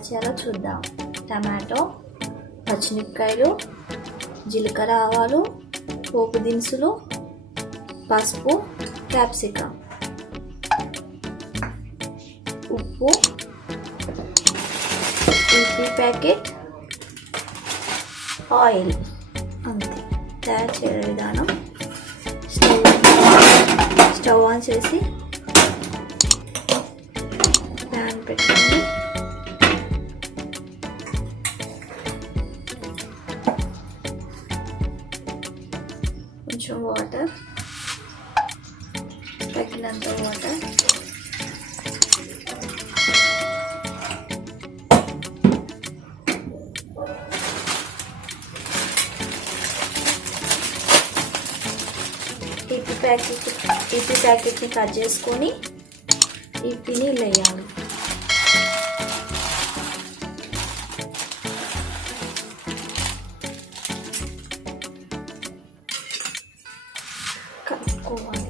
తయారు చేయాలో చూద్దాం. టమాటో, పచ్చిమిరపకాయలు, జీలకర్ర, ఆవాలు, పోపు దినుసులు, పసుపు, క్యాప్సికమ్, ఉప్పు, ఈపీ ప్యాకెట్, ఆయిల్. అంతే. తయారు చేయడం విధానం: స్టవ్ ఆన్ చేసి ప్యాన్ పెట్టుకొని కొంచెం వాటర్, తగినంత వాటర్, ఈపీ ప్యాకెట్ని కట్ చేసుకొని ఈపీని వేయాలి. కలుపుకోవాలి.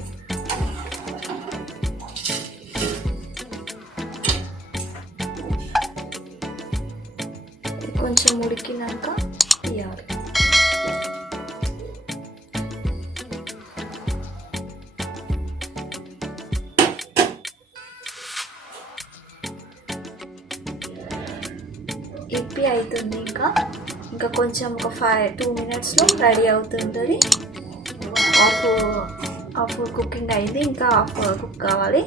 కొంచెం ఉడికినాక తీయాలి. ఇప్పి అవుతుంది. ఇంకా కొంచెం ఒక 2 minutesలో రెడీ అవుతుంటుంది. హాఫ్ కుకింగ్ అయింది, ఇంకా హాఫ్ కుక్ కావాలి.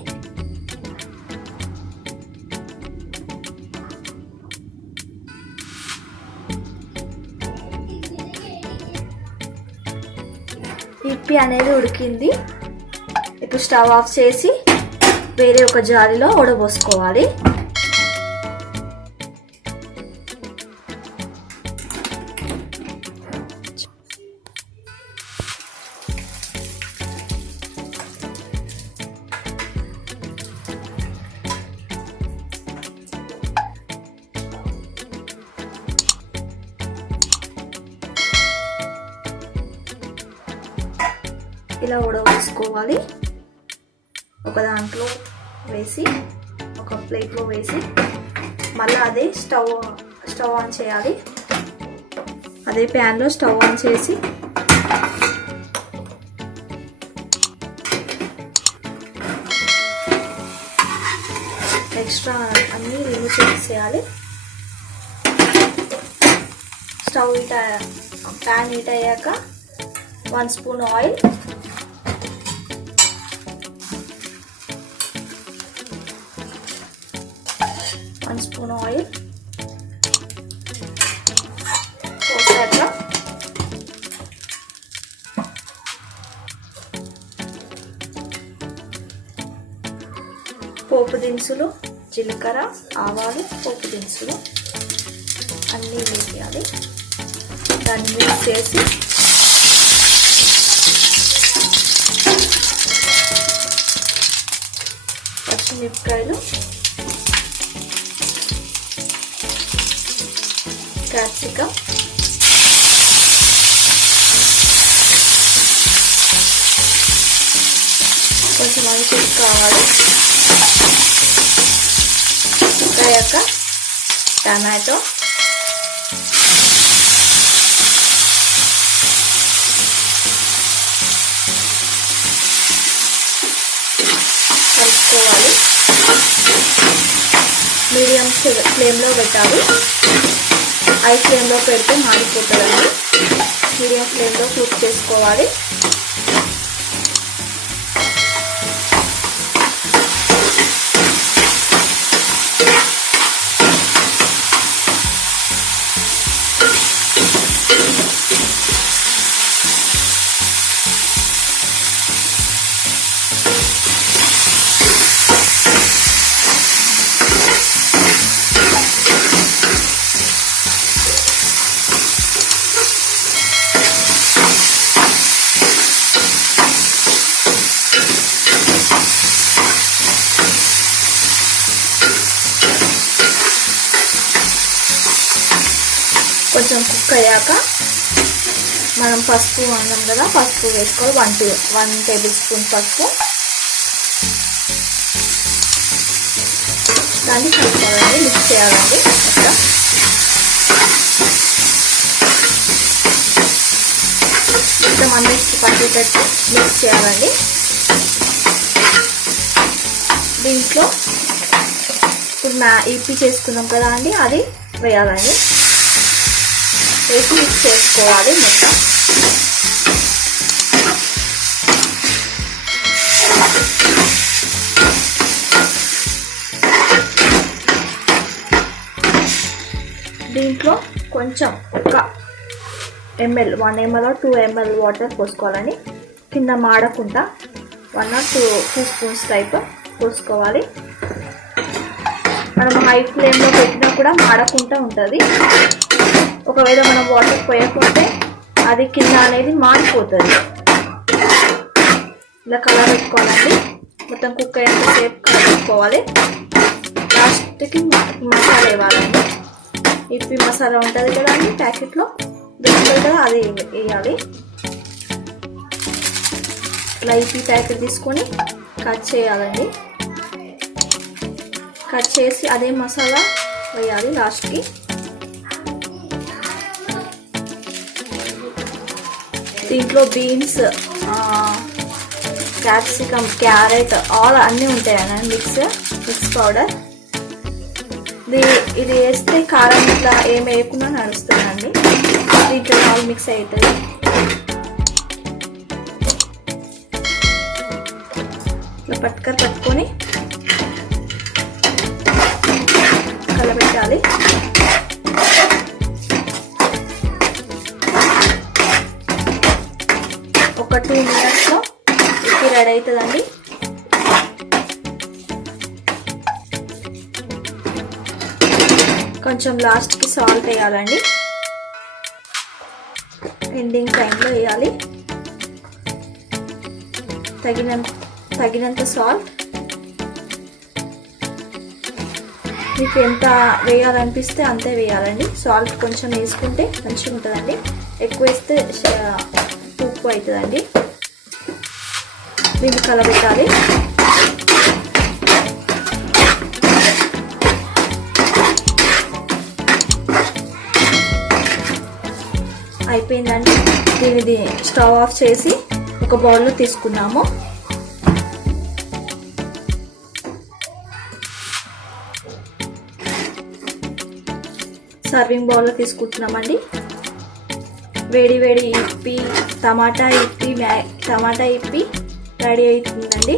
ఇప్పి అనేది ఉడికింది. ఇప్పుడు స్టవ్ ఆఫ్ చేసి వేరే ఒక జాలీలో వడబోసుకోవాలి. ఇలా ఉడవేసుకోవాలి. ఒక దాంట్లో వేసి, ఒక ప్లేట్లో వేసి, మళ్ళీ అదే స్టవ్ ఆన్ చేయాలి. అదే ప్యాన్లో స్టవ్ ఆన్ చేసి ఎక్స్ట్రా అన్నీ రిమూవ్ చేసేయాలి. ప్యాన్ హీట్ అయ్యాక 1 spoon ఆయిల్, 1 spoon ఆయిల్ పోసాక పోపు దినుసులు, జీలకర్ర, ఆవాలు, పోపు దినుసులు అన్నీ వేయాలి. దాన్ని మిక్స్ చేసి పచ్చిమిరపకాయలు, క్యాప్సికమ్, కొంచెం అది కావాలి. అయ్యాక టమాటో, కలుపుకోవాలి. మీడియం ఫ్లేమ్లో పెట్టాలి. హై ఫ్లేమ్లో పెడితే మాడిపోతుందండి. మీడియం ఫ్లేమ్లో కుక్ చేసుకోవాలి. కొంచెం కుక్ అయ్యాక మనం పసుపు అన్నాం కదా, పసుపు వేసుకోవాలి. 1 tablespoon పసుపు, దాన్ని కలుపుకోవాలండి, మిక్స్ చేయాలండి. మొత్తం అన్నిటికీ పట్టేటట్టు మిక్స్ చేయాలండి. దీంట్లో ఇప్పుడు ఇప్పి చేసుకున్నాం కదా అండి, అది వేయాలండి. వేసి మిక్స్ చేసుకోవాలి మొత్తం. దీంట్లో కొంచెం ఒక 1 ml or 2 ml వాటర్ పోసుకోవాలని, కింద మాడకుండా 1 or 2 teaspoons టైప్ పోసుకోవాలి. మనం హై ఫ్లేమ్లో పెట్టినా కూడా మాడకుండా ఉంటుంది. ఒకవేళ మనం వాటర్ పోయకపోతే అది కింద అనేది మాడిపోతుంది. ఇలా కలర్ పెట్టుకోవాలండి. మొత్తం కుక్ అయ్యేంతసేపు కలర్ పెట్టుకోవాలి. లాస్ట్కి మసాలా వేయాలండి. ఇప్పి మసాలా ఉంటుంది కదా అండి ప్యాకెట్లో, దొరుకుతుంది కదా, అది వేయాలి. ఇలా ఇప్పి ప్యాకెట్ తీసుకొని కట్ చేయాలండి. కట్ చేసి అదే మసాలా వేయాలి లాస్ట్కి. దీంట్లో బీన్స్, క్యాప్సికమ్, క్యారెట్ ఆల్ అన్నీ ఉంటాయండి. Mix powder. ఇది వేస్తే కారం ఇట్లా ఏమి వేయకుండా నడుస్తుందండి. దీంట్లో ఆల్ మిక్స్ అవుతుంది. ఇట్లా పట్టుకొని కలబెట్టాలి. ఒక 2 minutesలో ఇది రెడీ అవుతుందండి. కొంచెం లాస్ట్కి సాల్ట్ వేయాలండి. ఎండింగ్ టైంలో వేయాలి. తగినంత సాల్ట్. మీకు ఎంత వేయాలనిపిస్తే అంతే వేయాలండి. సాల్ట్ కొంచెం వేసుకుంటే మంచిగా ఉంటుందండి. ఎక్కువ వేస్తే ఉప్పు అవుతుందండి. దీన్ని కలబెట్టాలి. అయిపోయిందండి. దీనిది స్టవ్ ఆఫ్ చేసి ఒక బౌల్లో తీసుకున్నాము. సర్వింగ్ బౌల్లో తీసుకుంటున్నామండి. వేడి వేడి ఇప్పి టమాటా ఇప్పి రెడీ అవుతుందండి.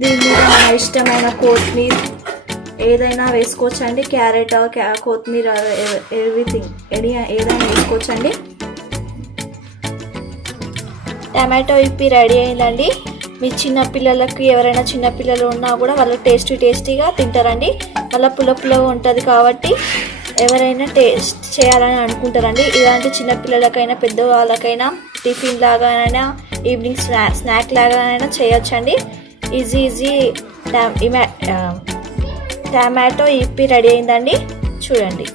దీని మీద మన ఇష్టమైన కొత్తిమీర ఏదైనా వేసుకోవచ్చండి. క్యారెట్, కొత్తిమీర, ఎవ్రీథింగ్ ఏదైనా వేసుకోవచ్చండి. టమాటో ఇప్పి రెడీ అయిందండి. మీ చిన్నపిల్లలకి ఎవరైనా చిన్నపిల్లలు ఉన్నా కూడా వాళ్ళు టేస్టీగా తింటారండి. మళ్ళీ పుల్లగా ఉంటుంది కాబట్టి ఎవరైనా టేస్ట్ చేయాలని అనుకుంటారండి. ఇలాంటి చిన్నపిల్లలకైనా పెద్దవాళ్ళకైనా టిఫిన్ లాగానైనా ఈవినింగ్ స్నాక్ లాగానైనా చేయొచ్చండి. ఈజీ టమాటో ఇప్పి రెడీ అయిందండి. చూడండి.